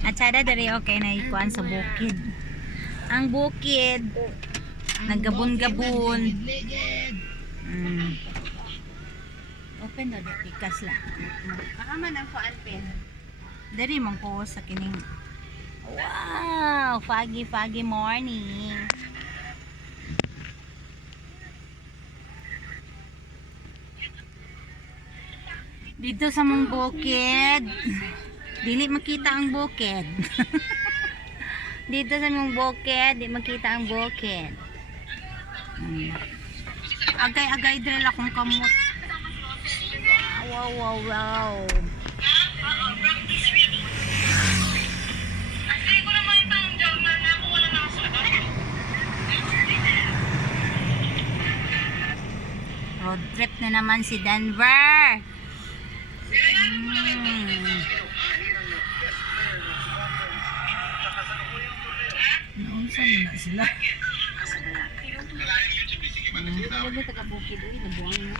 At sada diri okay na ikuan sa bukid. Ang bukid naggabon-gabon. Open na di ikas la. Makaman ang kuan pen. Diri man ko sa kining. Wow, foggy morning. Dito sa mong bukid, dili makita ang bukid. Dito sa mong bukid, di makita ang bukid. Agay-agay diri la kung kamot. Wow. Road trip na naman si Denver. Naunsa na sila. Ano ba taga bukid uy nabuang mo?